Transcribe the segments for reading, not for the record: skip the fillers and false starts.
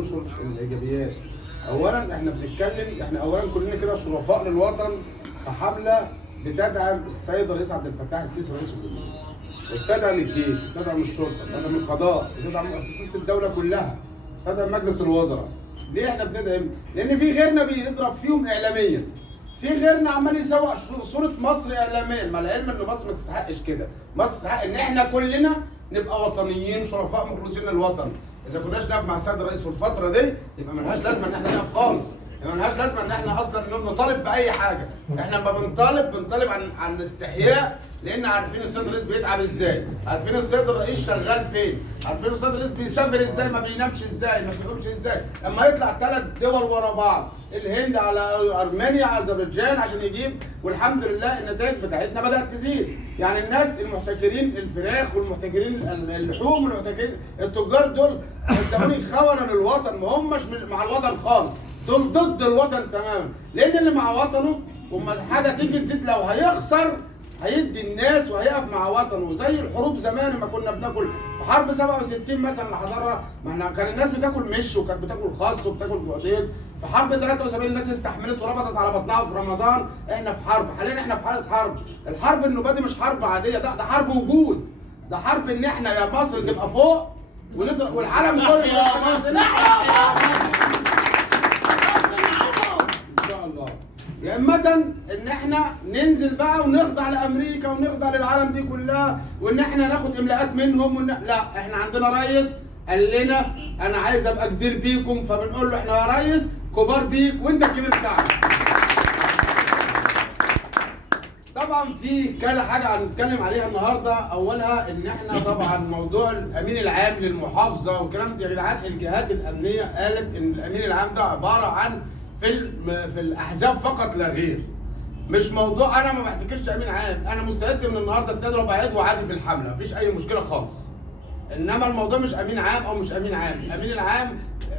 ننشر الايجابيات. اولا احنا بنتكلم، احنا اولا كلنا كده شرفاء للوطن في حمله بتدعم السيد الرئيس عبد الفتاح السيسي رئيس الجمهوريه، وبتدعم الجيش، وبتدعم الشرطه، وبتدعم القضاء، وبتدعم مؤسسات الدوله كلها، بتدعم مجلس الوزراء. ليه احنا بندعم؟ لان في غيرنا بيضرب فيهم اعلاميا، في غيرنا عمال يسوق صوره مصر اعلاميا، مع العلم ان مصر ما تستحقش كده. مصر تستحق ان احنا كلنا نبقى وطنيين شرفاء مخلصين للوطن. اذا كناش نقف مع السيد الرئيس في الفتره دي يبقى ملهاش لازمه ان احنا نقف خالص، يبقى ملهاش لازمه ان احنا اصلا نطالب باي حاجه. احنا لما بنطالب عن استحياء، لان عارفين السيد الرئيس بيتعب ازاي، عارفين السيد الرئيس شغال فين، عارفين السيد الرئيس بيسافر ازاي، ما بينامش ازاي، ما بيقومش ازاي. اما يطلع 3 دول ورا بعض، الهند على ارمينيا على اذربيجان عشان يجيب، والحمد لله النتائج بتاعتنا بدات تزيد. يعني الناس المحتكرين الفراخ والمحتكرين اللحوم والمحتكرين التجار دول صدقوني خونه للوطن، ما هماش مع الوطن خالص، دول ضد الوطن تماما. لان اللي مع وطنه وما الحاجه تيجي تزيد لو هيخسر هيدي الناس وهيقف مع وطنه. زي الحروب زمان لما كنا بناكل في حرب 67 مثلا اللي حضرها، ما احنا كان الناس بتاكل مش وكانت بتاكل خس وبتاكل بيض. في حرب 73 الناس استحملت وربطت على بطنها في رمضان. احنا في حرب، حاليا احنا في حاله حرب. الحرب النوبه دي مش حرب عاديه، ده حرب وجود، ده حرب ان احنا يا مصر تبقى فوق ونضرب والعالم كله ان شاء الله. يا اما ان احنا ننزل بقى ونخضع لامريكا ونخضع للعالم دي كلها، وان احنا ناخد املاءات منهم لا، احنا عندنا رئيس قال لنا انا عايز ابقى كبير بيكم، فبنقول له احنا يا ريس كبار بيك وانت الكبير بتاعنا. طبعا في كذا حاجه هنتكلم عليها النهارده. اولها ان احنا طبعا موضوع الامين العام للمحافظه والكلام ده. يا جدعان الجهات الامنيه قالت ان الامين العام ده عباره عن في الاحزاب فقط لا غير، مش موضوع. انا ما بحتكرش امين عام، انا مستعد من النهارده اتنازل وابقى عضو عادي في الحمله، مفيش اي مشكله خالص. انما الموضوع مش امين عام او مش امين عام، الامين العام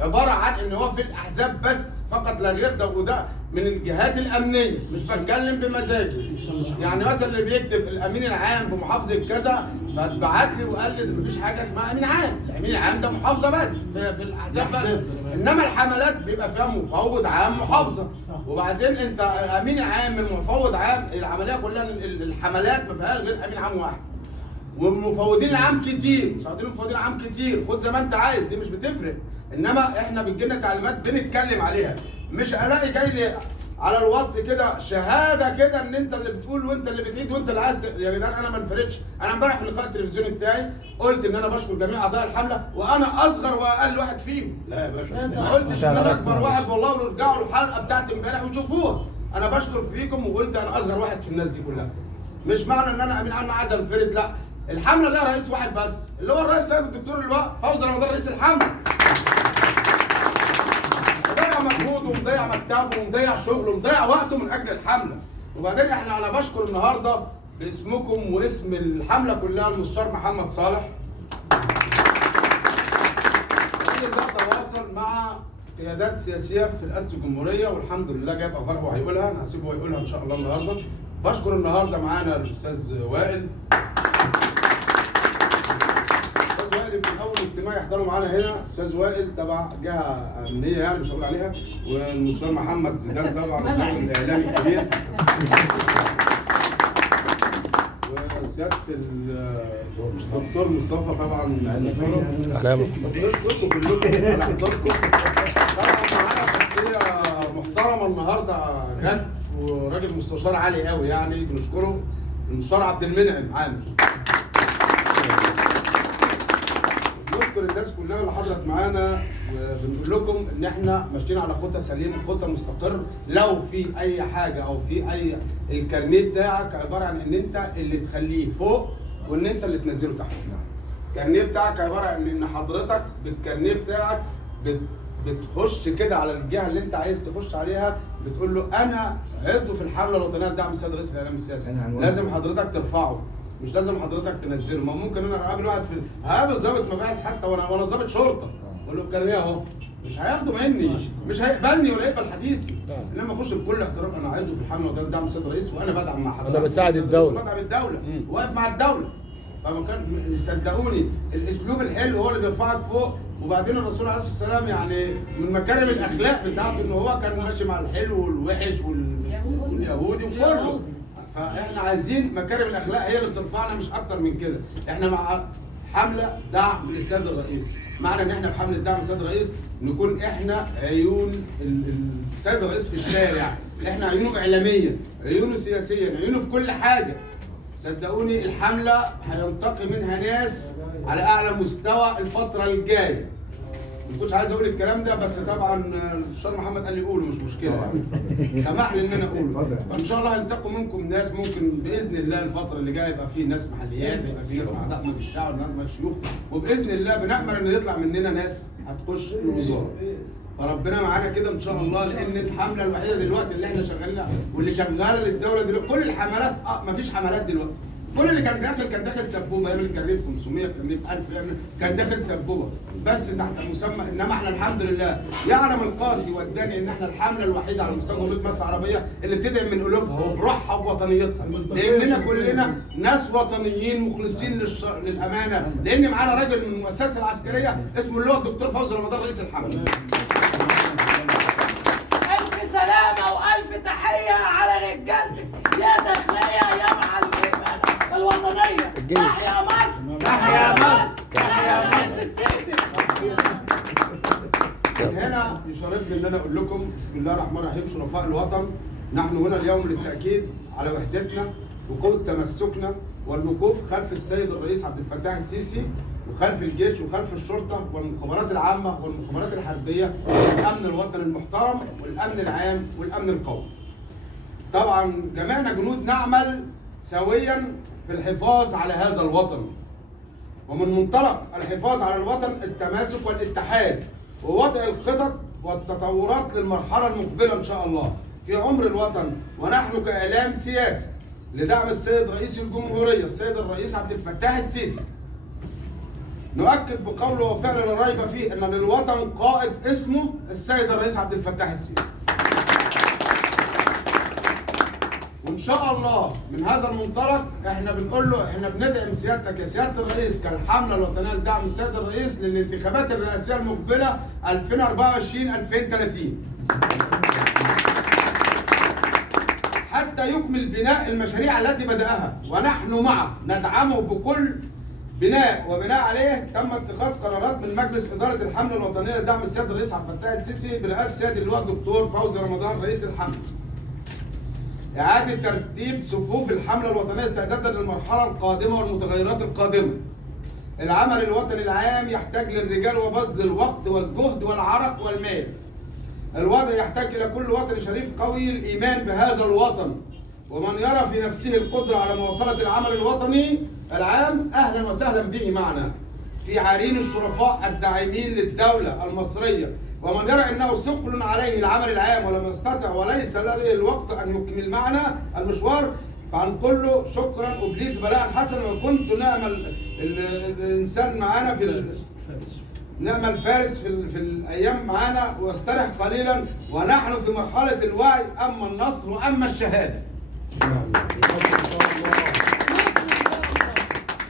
عباره عن ان هو في الاحزاب بس فقط لا غير، ده وده من الجهات الامنيه، مش بتكلم بمزاجي. يعني مثلا اللي بيكتب الامين العام بمحافظه كذا فاتبعت لي وقال لي مفيش حاجه اسمها امين عام، الامين العام ده محافظه بس في الاحزاب بس. انما الحملات بيبقى فيها مفوض عام محافظه، وبعدين انت الامين العام من مفوض عام، العمليه كلها الحملات ما فيهاش غير امين عام واحد. والمفوضين العام كتير، مساعدين المفوضين العام كتير، خد زي ما انت عايز، دي مش بتفرق. انما احنا بتجيلنا تعليمات بنتكلم عليها، مش الاقي جاي لي على الواتس كده شهاده كده ان انت اللي بتقول وانت اللي بتعيد وانت اللي عايز يا جدعان انا ما انفردش. انا امبارح في اللقاء التلفزيوني بتاعي قلت ان انا بشكر جميع اعضاء الحمله وانا اصغر واقل واحد فيهم. لا يا باشا ما قلتش ان انا اكبر واحد، والله ورجعوا الحلقه بتاعت امبارح وشوفوها. انا بشكر فيكم وقلت انا اصغر واحد في الناس دي كلها. مش معنى ان انا امين عام عايز انفرد، لا، الحمله لها رئيس واحد بس اللي هو الرئيس السيد الدكتور اللواء فوزي رمضان رئيس الحمله. مضيع مجهوده ومضيع مكتبه ومضيع شغله ومضيع وقته من اجل الحمله. وبعدين انا بشكر النهارده باسمكم واسم الحمله كلها المستشار محمد صالح. الراجل ده تواصل مع قيادات سياسيه في رئاسه الجمهوريه والحمد لله جاب اخبار هو هيقولها، انا هسيبه هيقولها ان شاء الله النهارده. بشكر النهارده معانا الاستاذ وائل. من اول اجتماع يحضروا معانا هنا استاذ وائل تبع جهه امنيه يعني مش هقول عليها، والمستشار محمد زيدان طبعا الراجل الاعلامي الكبير، وسياده الدكتور مصطفى طبعا بنشكركم كلكم على حضوركم. طبعا معانا شخصيه محترمه النهارده جد وراجل مستشار عالي قوي يعني بنشكره، المستشار عبد المنعم عامر. بنشكر الناس كلها اللي حضرت معانا وبنقول لكم ان احنا ماشيين على خطى سليمه، خطى مستقر. لو في اي حاجه او في اي الكارنيه بتاعك عباره عن ان انت اللي تخليه فوق وان انت اللي تنزله تحت. الكارنيه بتاعك عباره عن ان حضرتك بالكارنيه بتاعك بتخش كده على الجهه اللي انت عايز تخش عليها، بتقول له انا عضو في الحمله الوطنيه لدعم السيد رئيس الاعلام السياسي. لازم حضرتك ترفعه، مش لازم حضرتك تنزله. ما ممكن انا اقابل واحد هقابل ضابط مباحث حتى وانا ضابط شرطه اقول له الكارنيه اهو، مش هياخده مني، مش هيقبلني ولا يقبل حديثي. انما اخش بكل احترام انا عضو في الحمله الوطنيه لدعم السيد الرئيس وانا بدعم مع حضرتك، انا بساعد الدوله، بدعم الدوله واقف مع الدوله. فما كان صدقوني الاسلوب الحلو هو اللي بيرفعك فوق. وبعدين الرسول عليه الصلاه والسلام يعني من مكارم الاخلاق بتاعته ان هو كان ماشي مع الحلو والوحش واليهودي وكله. فاحنا عايزين مكارم الاخلاق هي اللي بترفعنا مش اكتر من كده. احنا مع حمله دعم للسيد الرئيس، معنى ان احنا في حمله دعم للسيد الرئيس نكون احنا عيون السيد الرئيس في الشارع، احنا عيونه اعلاميه، عيونه سياسيا، عيونه في كل حاجه. صدقوني الحمله هينتقي منها ناس على اعلى مستوى الفتره الجايه. ما كنتش عايز اقول الكلام ده بس طبعا الاستاذ محمد قال لي قوله مش مشكله يعني. سمح لي ان انا اقوله. فان شاء الله هينتقوا منكم ناس ممكن باذن الله الفتره اللي جايه يبقى في ناس محليات، يبقى في ناس اعضاء مجلس الشعب وناس مجلس الشيوخ، وباذن الله بنامل ان يطلع مننا ناس هتخش الوزاره. فربنا معانا كده ان شاء الله، لان الحمله الوحيده دلوقتي اللي احنا شغالين واللي شغاله للدوله دلوقتي كل الحملات مفيش حملات دلوقتي. كل اللي كان داخل سبوبه، يعمل كان 500 كان 1000 كان داخل سبوبه بس تحت مسمى. انما احنا الحمد لله يعلم القاسي والداني ان احنا الحمله الوحيده على مستوى جمهوريه مصر العربيه اللي بتدعم من قلوبها وبروحها وبوطنيتها، لاننا كلنا ناس وطنيين مخلصين للامانه، لان معانا راجل من المؤسسه العسكريه اسمه اللواء الدكتور فوزي رمضان رئيس الحمله. ألف سلامة وألف تحية على رجالتك يا داخلية يا معلمة الوطنية. تحيا مصر تحيا مصر تحيا مصر السيسي. هنا يشرفني ان انا اقول لكم بسم الله الرحمن الرحيم شرفاء الوطن، نحن هنا اليوم للتاكيد على وحدتنا وقوه تمسكنا والوقوف خلف السيد الرئيس عبد الفتاح السيسي وخلف الجيش وخلف الشرطه والمخابرات العامه والمخابرات الحربيه والامن الوطني المحترم والامن العام والامن القومي. طبعا جميعنا جنود نعمل سويا في الحفاظ على هذا الوطن، ومن منطلق الحفاظ على الوطن التماسك والاتحاد ووضع الخطط والتطورات للمرحله المقبله ان شاء الله في عمر الوطن. ونحن كاعلام سياسي لدعم السيد رئيس الجمهوريه السيد الرئيس عبد الفتاح السيسي نؤكد بقوله وفعل لا ريب فيه ان للوطن قائد اسمه السيد الرئيس عبد الفتاح السيسي. وان شاء الله من هذا المنطلق احنا بنقول له احنا بندعم سيادتك يا سياده الرئيس كالحمله الوطنيه لدعم السيد الرئيس للانتخابات الرئاسيه المقبله 2024 2030 حتى يكمل بناء المشاريع التي بدأها، ونحن معه ندعمه بكل بناء وبناء عليه تم اتخاذ قرارات من مجلس اداره الحمله الوطنيه لدعم السيد الرئيس عبد الفتاح السيسي برئاسه سيادة اللواء الدكتور فوزي رمضان رئيس الحمله. إعادة ترتيب صفوف الحملة الوطنية استعدادا للمرحلة القادمة والمتغيرات القادمة. العمل الوطني العام يحتاج للرجال وبذل الوقت والجهد والعرق والمال. الوضع يحتاج إلى كل وطني شريف قوي الإيمان بهذا الوطن، ومن يرى في نفسه القدرة على مواصلة العمل الوطني العام أهلا وسهلا به معنا في عرين الشرفاء الداعمين للدولة المصرية. ومن يرى انه ثقل عليه العمل العام ولم يستطع وليس لديه الوقت ان يكمل معنا المشوار فهنقول له شكرا ابليت بلاء حسنا وكنت نعم الانسان معانا نعم الفارس في الايام معانا واسترح قليلا ونحن في مرحله الوعي اما النصر واما الشهاده.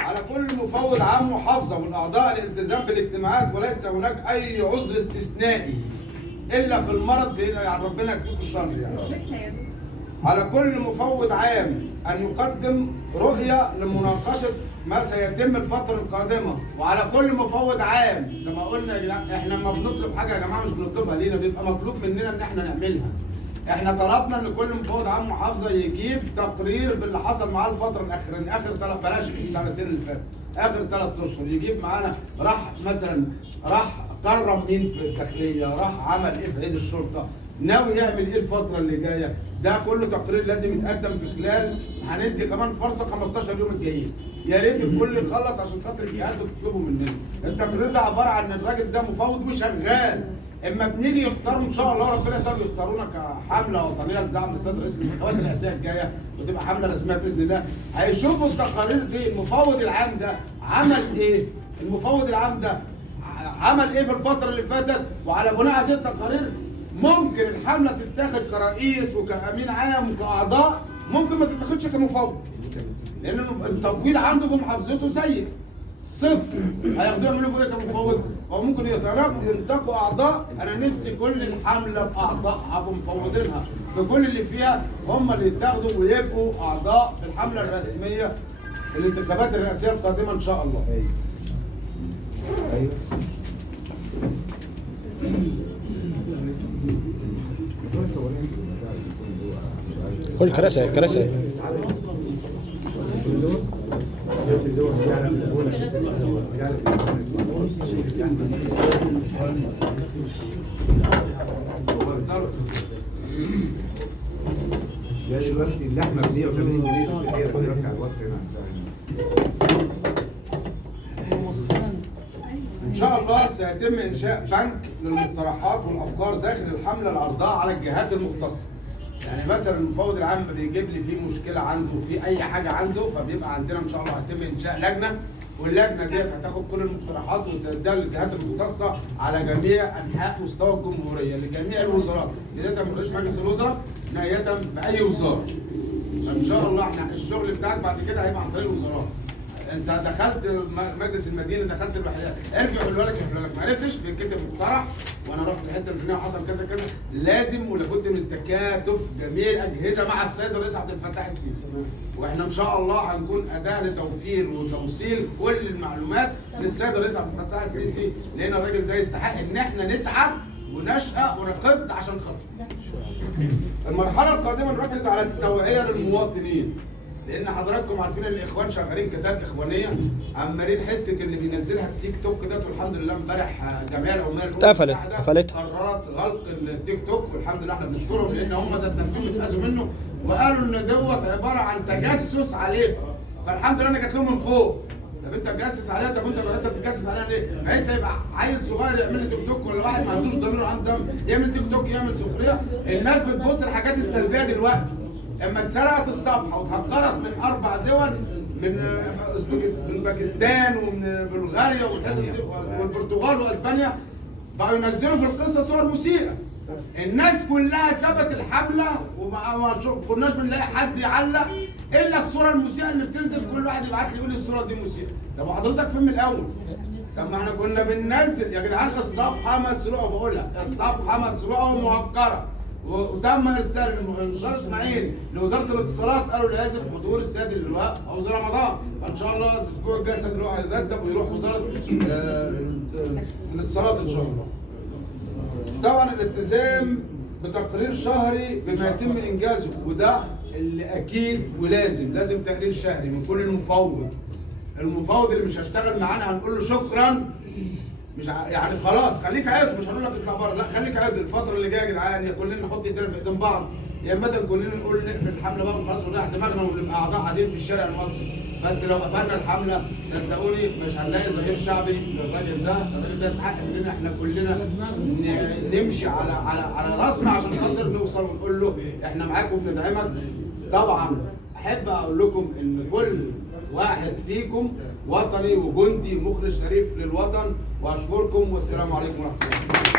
على كل مفوض عام وحافظه والاعضاء الالتزام بالاجتماعات وليس هناك اي عذر استثنائي الا في المرض يعني ربنا يكفيك الشر يعني. على كل مفوض عام ان يقدم رؤيه لمناقشه ما سيتم الفتره القادمه، وعلى كل مفوض عام زي ما قلنا يا جماعه احنا لما بنطلب حاجه يا جماعه مش بنطلبها لينا، بيبقى مطلوب مننا ان احنا نعملها. احنا طلبنا ان كل مفوض عام محافظه يجيب تقرير باللي حصل معاه الفتره الاخيره اخر بلاش السنتين اللي فاتوا اخر 3 اشهر، يجيب معانا راح كرم مين في الداخليه، راح عمل ايه في عيد الشرطه، ناوي يعمل ايه الفتره اللي جايه. ده كله تقرير لازم يتقدم في خلال هندي كمان فرصه 15 يوم الجايين. يا ريت الكل يخلص عشان خاطر الجهات تطلبوا مننا. التقرير ده عباره عن الراجل ده مفوض وشغال، اما بنيجي يختاروا ان شاء الله ربنا يسهل يختارونا كحمله وطنيه لدعم السيد الرئيس الانتخابات الرئاسيه الجايه وتبقى حمله رسميه باذن الله. هيشوفوا التقارير دي المفوض العام ده عمل ايه؟ المفوض العام ده عمل ايه في الفتره اللي فاتت، وعلى بناء هذه التقارير ممكن الحمله تتاخد كرئيس وكامين عام وكاعضاء، ممكن ما تتاخدش كمفوض لان التفويض عنده في محافظته سيء. صفر هياخدوه يعملوا بيه كمفوض، او ممكن ينتقوا اعضاء. انا نفسي كل الحمله باعضائها بمفوضينها بكل اللي فيها هم اللي يتاخدوا ويبقوا اعضاء في الحمله الرسميه الانتخابات الرئاسيه القادمه ان شاء الله. ايوه خش كراسي كراسي. ده دلوقتي اللحمه ب 180 جنيه في الحقيقه دلوقتي على الوقت هنا. ان شاء الله سيتم انشاء بنك للمقترحات والافكار داخل الحمله العرضاء على الجهات المختصه. يعني مثلا المفوض العام بيجيب لي فيه مشكله عنده في اي حاجه عنده، فبيبقى عندنا ان شاء الله هيتم انشاء لجنه، واللجنه ديت هتاخد كل المقترحات وتديها للجهات المختصه على جميع انحاء مستوى الجمهوريه لجميع الوزارات، بدايه من رئيس مجلس الوزراء نهايه باي وزاره. ان شاء الله احنا الشغل بتاعك بعد كده هيبقى عن طريق الوزارات. انت دخلت مجلس المدينه، دخلت الوحدات، عرف يحلوا لك يحلوا لك، ما عرفتش بيتكتب مقترح وانا رحت الحته الفلانيه وحصل كذا كذا. لازم ولابد من التكاتف جميع الاجهزه مع السيد الرئيس عبد الفتاح السيسي، واحنا ان شاء الله هنكون اداه لتوفير وتوصيل كل المعلومات للسيد الرئيس عبد الفتاح السيسي، لان الراجل ده يستحق ان احنا نتعب ونشقى ونقد عشان خاطره. المرحله القادمه نركز على التوعيه للمواطنين، لان حضراتكم عارفين ان الاخوان شغالين كتاب اخوانيه، عمالين حته اللي بينزلها التيك توك ده. والحمد لله امبارح جمعيه العمال قفلت قررت غلق التيك توك، والحمد لله احنا بنشكرهم لان هم ذات نفسهم اتاذوا منه وقالوا ان دوت عباره عن تجسس عليه. فالحمد لله انا جات لهم من فوق. طب انت تجسس عليها؟ طب انت بدات تتجسس عليها ليه؟ ما انت يبقى عيل صغير يعمل لي تيك توك، ولا واحد ما عندوش ضمير وعنده دم يعمل تيك توك يعمل سخريه. الناس بتبص للحاجات السلبيه دلوقتي. اما اتسرقت الصفحه واتهكرت من 4 دول، من باكستان ومن بلغاريا والبرتغال واسبانيا، بقوا ينزلوا في القصه صور مسيئه. الناس كلها سابت الحمله وما كناش بنلاقي حد يعلق الا الصوره المسيئه اللي بتنزل. كل واحد يبعت لي يقول لي الصوره دي مسيئه. طب وحضرتك فين من الاول؟ طب ما احنا كنا بننزل يا جدعان الصفحه مسروقه، بقول لك الصفحه مسروقه ومهكره، وتم ارسال المستشار اسماعيل لوزاره الاتصالات، قالوا لازم حضور السيد اللواء او وزير رمضان. فان شاء الله الاسبوع الجاي السيد اللواء هيترتب ويروح وزاره الاتصالات ان شاء الله. طبعا الالتزام بتقرير شهري بما يتم انجازه، وده اللي اكيد لازم تقرير شهري من كل المفوض اللي مش هيشتغل معانا هنقول له شكرا. مش يعني خلاص خليك عضو، مش هنقول لك اطلع بره، لا خليك عضو الفتره اللي جايه يا جدعان. يا كلنا نحط ايدينا في ايدين بعض، يا اما كلنا نقول نقفل الحمله بقى وخلاص ونريح دماغنا ونبقى اعضاء قاعدين في الشارع المصري. بس لو قفلنا الحمله صدقوني مش هنلاقي ظهير شعبي للراجل ده. الراجل ده يستحق مننا احنا كلنا نمشي على راسنا عشان خاطر نوصل ونقول له احنا معاك وبندعمك. طبعا احب اقول لكم ان كل واحد فيكم وطني وجندي مخلص شريف للوطن، واشكركم والسلام عليكم ورحمه الله.